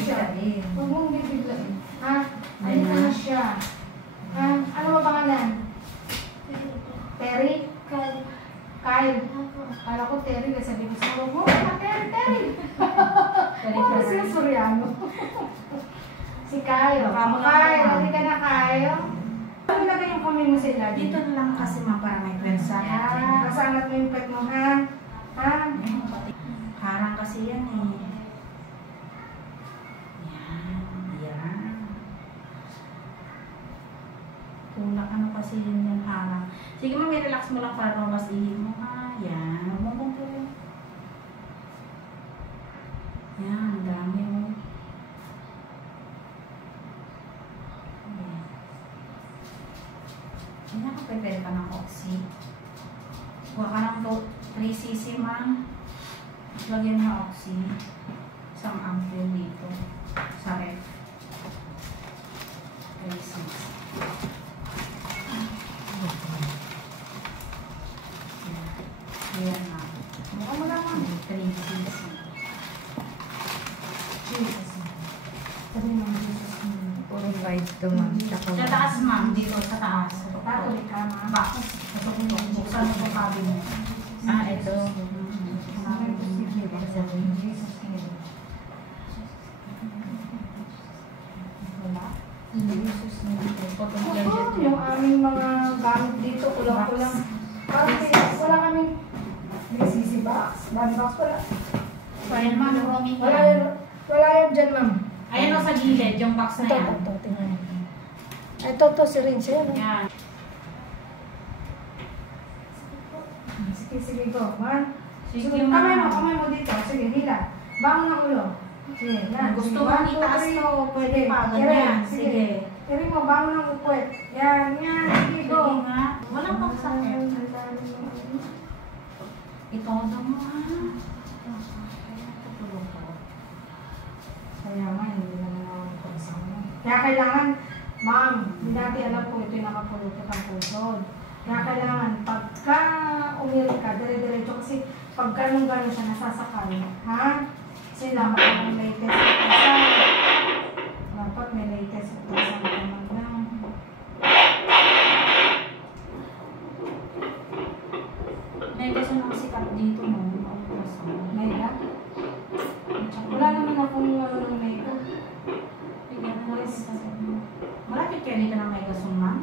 siya. bibiglain. Huwag mong bibiglain. Ha? Ayun na siya. Ha? Ano ba pangalan? Terry? Kyle. Kala ko Terry kasi sabi ko sa mo, Terry. Oh, siya Soriano. Si Kyle. Kyle, hindi ka na Kyle. Ano lagay yung kamay mo sa ilalim? Dito na lang kasi para may pwersa. Masangat mo yung pet mo, ha? Ha? Harang kasi yan eh. Yan. Tulak ano kasi yun yung harang. Sige ma'am, relax mo lang para mabas ihi mo ha. Yan. Huwag mo kong tuloy. Yan, dami mo. Yan, nakapipel ka ng oxy. Huwag ka ng 3cc ma'am. Lagyan ng oxy. Isang ampule dito. Sa ref. 3cc. Ayan na. Mukha mo lang ma'am. 3cc. Sabi mo, Jesus mo. Puro right to ma'am. Sa taas ma'am. Dito sa taas. Tatuloy ka, ma. Bakit? Buksan mo itong cabinet. Ito. Yung aming mga gamit dito, kulang-kulang. Wala kaming sisi box, band box, wala. Ayan ma'am, roaming Wala yan dyan, ma'am. Ayan o sa gilid, yung box na yan. Ito, tingnan mo. Ito, syringe yan. Yan. Sige, go. Man. Sige, Kamay mo dito. Sige, hila. Bangon ang ulo. Sige, yan. Gusto mo itaas to, pwede pa, ganyan. Sige. Tiri mo, bangon ang upuet. Yan. Sige, go. Sige nga. Walang pagsakit. Itodo mo ha. Kaya nga, hindi naman ako pagsama. Kaya kailangan, ma'am, hindi natin alam kung ito yung nakapulutot ang pusod. Kaya kailangan, pagka umirik ka, dire-diretso kasi pagka nung gano'n siya nasasakal, ha? Kasi dapat ang latest ultrasound. Dapat may latest ultrasound naman lang. May kasi nakasikat dito mo. May ka? Wala naman akong ng makeup. Malapit kayo dito ng may gasong ma'am?